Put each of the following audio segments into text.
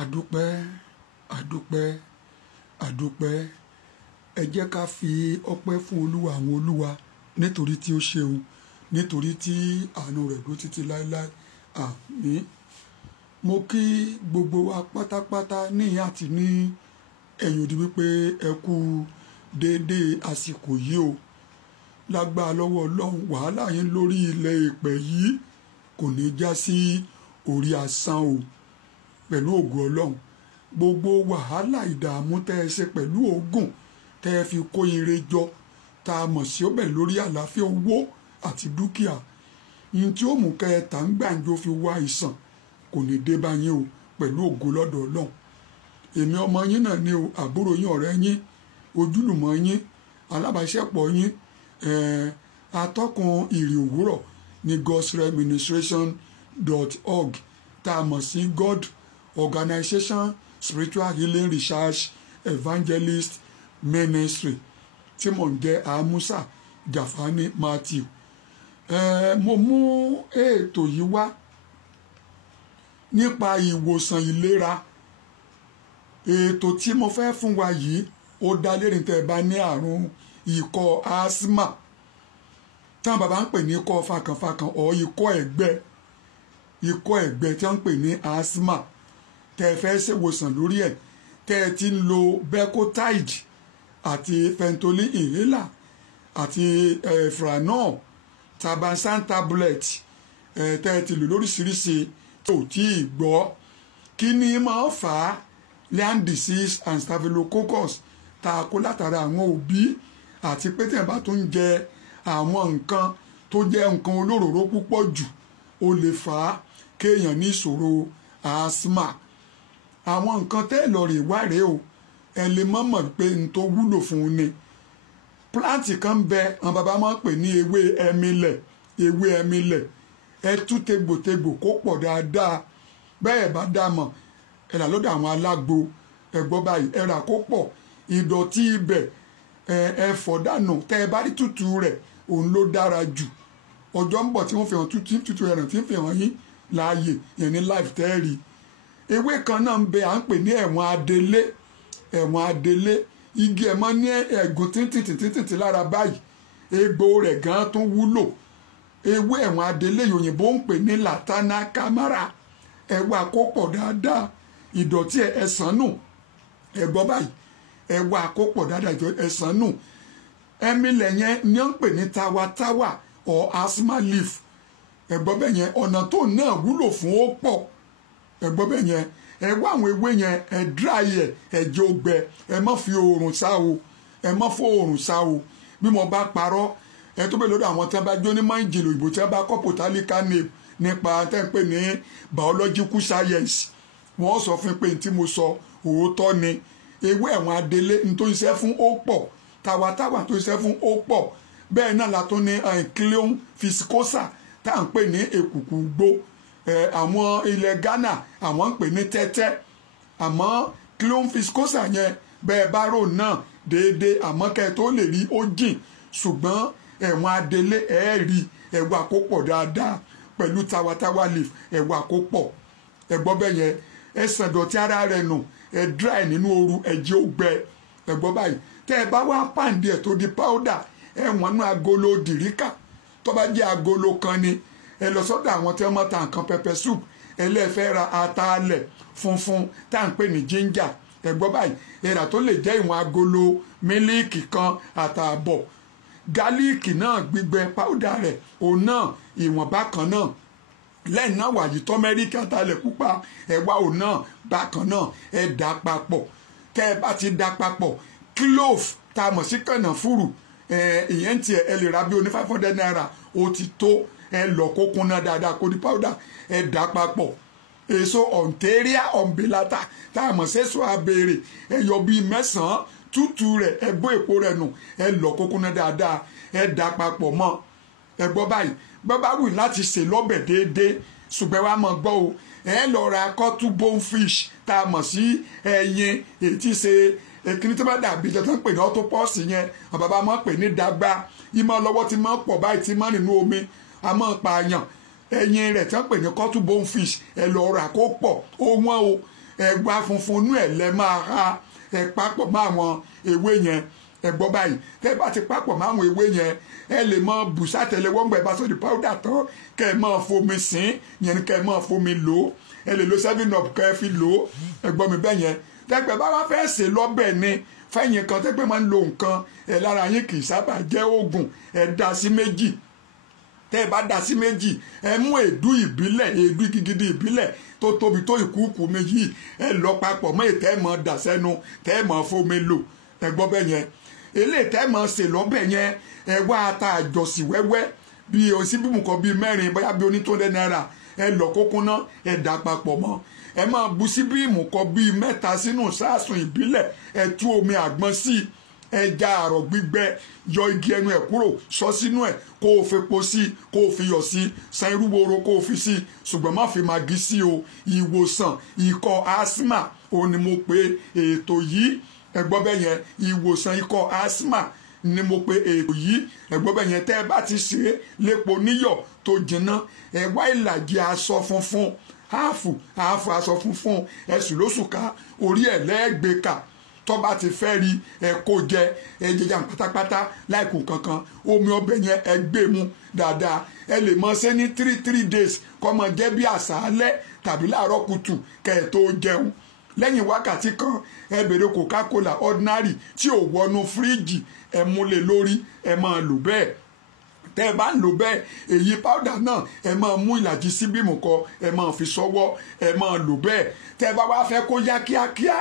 Àdúpẹ́ àdúpẹ́ àdúpẹ́ ẹ jẹ́ ká fi ọpẹ́ fún olúwa àwọn olúwa nítorí tí ó ṣeun nítorí tí àánú rẹ̀ dúró títí láéláé àmín. Mo kí gbogbo wa pátápátá níhìn àti ní ẹ̀yìn òdì wípé ẹ kú déédéé àsìkò yìí o. Lágbára lọ́wọ́ Ọlọ́run, wàhálà yín lórí ilẹ̀ èpẹ̀ yìí kò ní já sí orí asán o. Pẹ̀lú ògo Ọlọ́run, gbogbo wàhálà ìdààmú tẹ́ ẹ ṣe pẹ̀lú òògùn tẹ́ ẹ fi kó ire jọ tá a mọ̀ sí ọbẹ̀ lórí àlàáfíà owó àti dúkìá, yín tí ó mú kẹ́ ẹ tà ń gbàǹjo fi wá ìsàn kò ní dé bá yín o pẹ̀lú ògo lọ́dọ̀ Ọlọ́run. Èmi ọmọ yín náà ni o, àbúrò yín, ọ̀rẹ́ yín, ojúlùmọ̀ yín, alábàáṣepọ̀ yín, atọ́kùn ìrì òwúrọ̀ ní godsreministration.org tá a mọ̀ sí God Organization Spiritual Healing Research Evangelist Ministry tí mò ń jẹ́ Amusa Jafani Matthew. Mo mú ètò yìí wá nípa ìwòsàn ìlera. Ètò tí mo fẹ́ fún wa yìí ó dá lérí tẹ́ ẹ bá ní àrùn ikọ́ asthma táwọn bàbá ń pè ní ikọ́ fakànfakàn ọ̀ ikọ́ ẹ̀gbẹ́ tí wọ́n ń pè ní asthma. Tẹ́ ẹ fẹ́ ṣèwòsàn lórí ẹ̀, tẹ́ ẹ ti ń lo Becotide àti Fentanyl inhaler àti Franol Tabansan tablet, tẹ́ ẹ ti lò lóríṣiríṣi tó tí ì gbọ́. Kí ni máa fà á? Lyme disease and Staphylococcus tá a kó látara àwọn òbí, àti pé tẹ́ ẹ bá tún jẹ àwọn nǹkan tó jẹ́ nǹkan olóròró púpọ̀ jù ó lè fà á kéèyàn ní ìṣòro asthma. Àwọn nǹkan tẹ́ ẹ lọ rè wá rèé o, ẹ lè mọ̀ pé n tó wúlò fún un ni. Plant kan ń bẹ àwọn bàbá máa ń pè ní ewé ẹmílẹ̀. Ẹ tú tegbòtegbò kó pọ̀ dáadáa. Bẹ́ẹ̀ bá dá mọ̀ ẹ rà lọ́dọ̀ àwọn alágbo, ẹ gbọ́ báyìí, ẹ rà kó pọ̀. Ìdọ̀tí ibẹ̀ ẹ fọ̀ dànù. Tẹ́ ẹ bá rí tútù rẹ̀ òun ló dára jù. Ọjọ́ ń bọ̀ tí wọ́n fi hàn tútù ẹ̀ràn tí ń fi hàn yín láàyè yẹn ní life tẹ́ẹ̀rì. Ewé kan náà ń bẹ à ń pè ní ẹ̀wọ̀n adélé. Igi ẹ̀ máa ní ẹ̀gún títí lára báyìí. Egbò rẹ̀ gan tún wúlò. Ewé ẹ̀wọ̀n adélé òyìnbó ń pè ní Lantana camara. Ẹ wá kó pọ̀ dáadáa. Ìdọ̀tí ẹ ṣàn nù. Ẹ gbọ́ báyìí. Ẹ wá kó pọ̀ dáadáa, ẹ ṣàn nù. Ẹmílẹ̀ yẹn ni wọ́n ń pè ní tawa or asthma leaf. Ẹ gbọ́ bẹ́ẹ̀ yẹn, ọ̀nà tó náà wúlò fún ó pọ̀. Ẹ gbọ́ bẹ́ẹ̀ yẹn, ẹ wá àwọn ewé yẹn, ẹ dry ẹ jẹ́ ó gbẹ. Ẹ má fi oòrùn sá o. Bí mo bá parọ́, ẹ tó bẹ́ẹ̀ lọ́dọ̀ àwọn tí wọ́n bá jó ní máa ń jìnlẹ̀ òyìnbó tí wọ́n bá kọ́ botanical name nípa tẹ́ ń pè ní biological science. Wọ́n sọ fún pé tí mo sọ òótọ́ ni. Ewé ẹ̀wọ̀n adélé ní tó ń ṣiṣẹ́ fún ó pọ̀. Tawa tó ń ṣiṣẹ́ fún ó pọ̀. Bẹ́ẹ̀ náà la tún ní Cleon viscosa tá à ń pè ní èkùkù gbó. Àwọn ilẹ̀ Ghana àwọn ń pè ní tẹ́tẹ́. Àmọ́ Cleon viscosa yẹn bẹ́ẹ̀ bá rò náà déédéé, àmọ́ kẹ́ ẹ tó lè rí ó jìn. Ṣùgbọ́n ẹ̀wọ̀n adélé rí ẹ̀wà kó pọ̀ dáadáa pẹ̀lú tawa leaf, ẹ̀wà kó pọ̀. Ẹ gbọ́ bẹ́ẹ̀ yẹn, ẹ ṣàn dọ̀tí ara rẹ̀ nù, ẹ dry nínú ooru, ẹ jẹ́ ó gbẹ. Ẹ gbọ́ báyìí, tẹ́ ẹ bá wá pàǹdì ẹ̀ tó di powder, ẹ wọ́n nú agolo dìríkà. Tó bá jẹ́ agolo kan ni, ẹ lọ sọ́dọ̀ àwọn tí wọ́n máa ta nǹkan pepper soup, ẹ lẹ́ẹ̀fẹ́ ra ataalẹ̀ funfun tá à ń pè ní ginger. Ẹ gbọ́ báyìí, ẹ̀rà tó lè jẹ́ ìwọ̀n agolo mílíìkì kan àtààbọ̀. Gálíìkì náà gbígbẹ powder rẹ̀ òun náà ìwọ̀n bákan náà. Lẹ́yìn náà wàyí tọ́mẹ́ríkà talẹ̀ pupa, ẹ̀wà òun náà bákan náà ẹ dà papọ̀. Tẹ́ ẹ bá ti dà papọ̀, clove tá a mọ̀ sí kànáfùrù, ìyẹn tiẹ̀ ẹ lè ra bí oní 500 naira ó ti tó. Ẹ lọ kó kúnná dáadáa kó di powder, ẹ dà papọ̀. Èso Ontaria umbellata tá a mọ̀ sẹ́sọ abèrè, ẹ yọ bíi 9 tútù rẹ̀, ẹ bó èpo rẹ̀ nù, ẹ lọ kó kúnná dáadáa, ẹ dà papọ̀ mọ́. Ẹ gbọ́ báyìí, bàbá wù láti ṣe lọ́bẹ̀ déédéé, ṣùgbọ́n wàá mọ̀ gbọ́ o, ẹ lọ ra cuttle bone fish tá a mọ̀ sí ẹyin èyí tí ṣe èkìní tó bá dàbí ìjọ tó ń pè ní octopus yẹn, àwọn bàbá máa ń pè ní dàgbà. Ìmọ̀ lọ́wọ́ ti máa ń pọ̀ báyìí tí máa ń nínú omi, a máa ń pa àyàn. ẹyin rẹ̀ tí wọ́n pè ní cotton bone fish ẹ lọ rà kó pọ̀ ó wọ́n o ẹ̀gbá funfun inú ẹ̀ lẹ́ máa ha ẹ papọ̀ mọ́ àwọn ewé yẹn ẹ gbọ́ báyìí tẹ́ bá ti papọ̀ mọ́ àwọn ewé yẹn ẹ lè mọ bùsà tẹ̀lẹ́wọ́ ń gbẹ bá sódì powder tán kẹ́ ẹ máa fomi sín yẹn ni kẹ́ ẹ máa fomi lò ó ẹ lè lo 7up kẹ́ ẹ fi lò ó ẹ gbọ́ mi bẹ́ẹ̀ yẹn tẹ́gbẹ́ bá wá fẹ́ sè lọ́bẹ̀ ni fẹ́yìn kan tẹ́gbẹ́ máa ń lo nǹkan ẹ lára yín kì í sábà jẹ́ oògùn ẹ dá sí méjì tẹ́ ẹ bá dá sí méjì ẹ mú èédú ìbílẹ̀ èédú gidi ìbílẹ̀ tó tóbi tó ìkúùkù méjì ẹ lọ papọ̀ mọ́ ètẹ́ mọ́ dà sẹ́nu tẹ́ mọ́ fomi lò ẹ gbọ́ bẹ́ẹ̀ yẹn eléyìí tẹ́ mọ́ sè lọ́bẹ̀ yẹn ẹ wá ata àjọsìn wẹ́wẹ́ bíi òsínbímù kan bíi mẹ́rin bóyá bíi onítọ́lẹ̀ náírà ẹ lọ kókóná ẹ dà papọ̀ mọ́ ẹ máa bu síbíìmù kan bíi 3 sínú sáàsùn ìbílẹ̀ ẹ tú omi àgbọn sí i ẹja àrọ̀ gbígbẹ yọ igi ẹnu ẹ̀ kúrò sọ sínú ẹ̀ kó o fepo sí kó o fi yọ̀ sí san irú woro kó o fi sí ṣùgbọ́n má fi magi sí o ìwòsàn ikọ́ asthma òun ni mo pe ètò yìí ẹ gbọ́ bẹ́ẹ̀ yẹn ìwòsàn ikọ́ asthma ni mo pe ètò yìí ẹ gbọ́ bẹ́ẹ̀ yẹn tẹ́ ẹ bá ti ṣe é lépo níyọ̀ tó jinná ẹ wá ìlàjì aṣọ funfun háàfù aṣọ funfun ẹ̀sùn lóṣù ká orí ẹ̀ lẹ́ẹ̀gbẹ́ka tó bá ti fẹ́ rí ẹ kó jẹ ẹ jẹjà pátápátá láìkù kankan omi ọbẹ̀ yẹn ẹ gbé mu dáadáa ẹ lè mọ ṣe ní 3 days kọ́ mọ jẹ́ bí àṣálẹ́ tàbí láàárọ̀ kùtù kẹ́ ẹ tó jẹun lẹ́yìn wákàtí kan ẹ bèrè Coca-Cola ordinary tí ò wọnú fíríjì ẹ múlẹ̀ lórí ẹ máa lò bẹ́ẹ̀ tẹ́ ẹ bá ń lò bẹ́ẹ̀ èyí powder náà ẹ máa mú ìlàjì síbímù kọ ẹ máa fi sọ́wọ́ ẹ máa lò bẹ́ẹ̀ tẹ́ ẹ bá wá fẹ́ kó yá kíákíá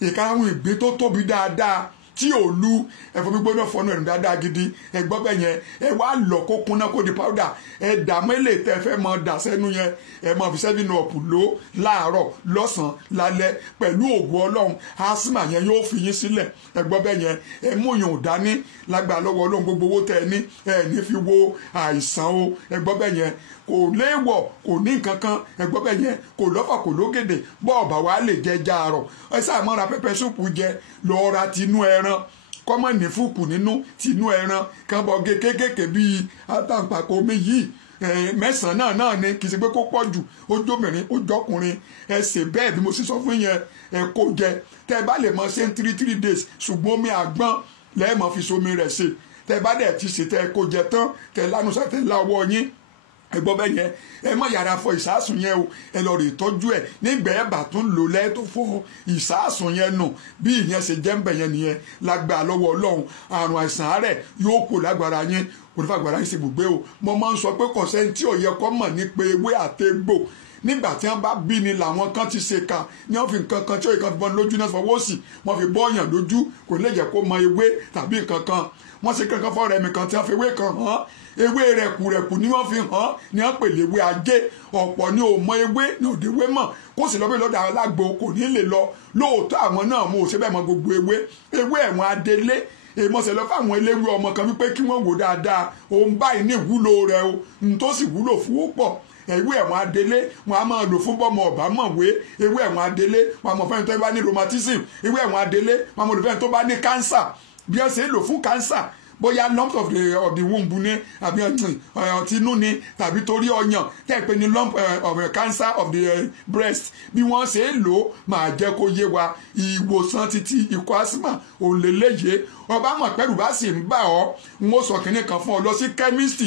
ìkarahun ìgbín tó tóbi dáadáa tí ò lu ẹ̀fọ́ gbígbóná fọ́nù ẹ̀rù dáadáa gidi ẹ gbọ́ bẹ́ẹ̀ yẹn ẹ wá lọ kó kúnná kó di powder ẹ dà mẹ́lẹ̀ tẹ́ fẹ́ mọ dà sẹ́nu yẹn ẹ mọ fi 7up lò láàárọ̀ lọ́sàn-án lálẹ́ pẹ̀lú ògùn ọlọ́run asthma yẹn yóò fi yín sílẹ̀ ẹ gbọ́ bẹ́ẹ̀ yẹn ẹ mú yàn dání lágbà lọ́wọ́ ọlọ́run gbogbo owó tẹ́ ẹ ní ẹ ní fi wo àìsàn o ẹ gbọ́ bẹ́ẹ̀ yẹn kò léèwọ̀ kò ní nǹkan kan ẹ gbọ́ bẹ́ẹ̀ yẹn kò lọ́fà kò lógèdè bọ́ọ̀bà wa lè jẹ jaarọ̀ ẹ sáà mọ́ra pẹ́pẹ́ súpù jẹ lọ́ọ́ ra tinú ẹran kọ́mọ̀ ní fúkù nínú tinú ẹran kan bọ́ gé kéékèèké bíi àtàǹpàkò mi yìí 9 náà ni kì í ṣe pé kó pọ̀ jù ojóbìnrin ojọkùnrin ẹ ṣe bẹ́ẹ̀ bí mo sì sọ fún yẹn ẹ kó jẹ tẹ́ ẹ bá lè mọ ṣe 3 days ṣùgbọ́n omi àgbọn lẹ́ẹ̀mọ́ fi somi rẹ̀ ṣe tẹ́ ẹ bá dẹ̀ ti ṣe tẹ́ ẹ kó jẹ tán tẹ́ ẹ lánàá tẹ́ ẹ láwọ́ yín ẹ gbọ́ bẹ́ẹ̀ yẹn ẹ má yàrá fọ ìsásùn yẹn o ẹ lọ rè tọ́jú ẹ nígbà ẹ bá tún lò lẹ́ẹ̀tọ́ fọ ìsásùn yẹn nù bí ìyẹn ṣe jẹ́ ń bẹ̀ yẹn nìyẹn lágbà lọ́wọ́ ọlọ́run àrùn àìsàn àárẹ̀ yóò kó lágbára yín òdìfà gbàrà yín ṣe gbùgbé o mo máa ń sọ pé kọ̀sẹ́ tí ò yẹ kọ́ mọ̀ ní pé ewé àtegbò nígbà tí wọ́n bá bí ni làwọn kan ti ṣe ka ní wọ́n fi nǹkan kan tí ó yẹ kan fi bọ́ni lójú náà fọwọ́ sí wọ́n fi bọ́ọ̀yàn lójú kò lè jẹ́ kó mọ ewé tàbí nǹkan kan wọ́n ṣe kankan fọ́ọ̀rẹ́ mi kan tí wọ́n fi ewé kan hàn ewé rẹ̀kùrẹ̀kù ni wọ́n fi hàn ní wọ́n pè léwé ajé ọ̀pọ̀ ni ò mọ ewé ní òdewé mọ̀ kó sì lọ́bẹ̀ lọ́dọ̀ alágbo kò ní lè lọ lóòótọ́ àwọn náà mo ò ṣe bẹ́ẹ̀ mọ gbogbo ewé ẹ̀wọ̀n adélé èmọ̀sẹ̀ lọ fáwọn eléwé ọmọ kan wípé kí wọ́n wò dáadáa òun báyìí ní ìwúlò rẹ o n tó sì wúlò fún ó pọ̀ ewé ẹ̀wọ̀n adélé wọn a máa lò fún bọ́mọ ọ̀bá mọ̀wé ewé ẹ̀wọ̀n adélé wọn a mọ̀ fẹ́ni tó bá ní rheumatism ewé ẹ̀wọ̀n adélé wọn a mọ̀ fẹ́ni tó bá ní cancer bí wọ́n ṣe lò fún cancer bóyá lump of the womb ni àbí tinú ni tàbí torí ọyàn tẹ́ pé ní lump of cancer of the breast bí wọ́n ṣe é lò máa jẹ́ kó yé wa ìwòsàn títí ikọ́ asthma òun lè léyè ọba mọ̀ pẹ́rù bá sì ń bà ọ́ ń ó sọ kínní kan fún ọ lọ sí chemist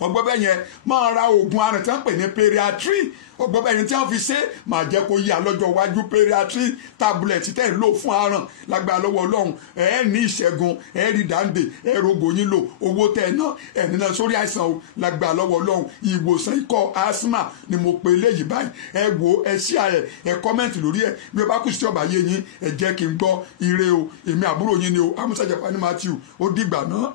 ọgbọ́n bẹ́ẹ̀ yẹn máa ra oògùn aràn tí wọ́n pè ní periatry ọgbọ́n bẹ́ẹ̀ yẹn tí wọ́n fi ṣe máa jẹ́ kó yá lọ́jọ́ iwájú periatry tablet tẹ́ ẹ̀ lò fún aràn lágbára lọ́wọ́ ọlọ́run ẹ̀ ní ìṣẹ́gun ẹ̀ rí dáńdè ẹ̀ rògbò yín lò owó tẹ́ ẹ̀ náà ẹ̀ nínú sórí àìsàn o lágbára lọ́wọ́ ọlọ́run ìwòsàn ikọ́ asthma ni mo pe eléyìí báyìí ẹ wo ẹ share ẹ kọ́mẹ́ǹtì lórí ẹ bí o bá kù sí ọ̀bà yé yín ẹ jẹ́ kí n gbọ́ ire o èmi àbúrò yín ni o Amusa Jafani Matthew ó dìgbà náà.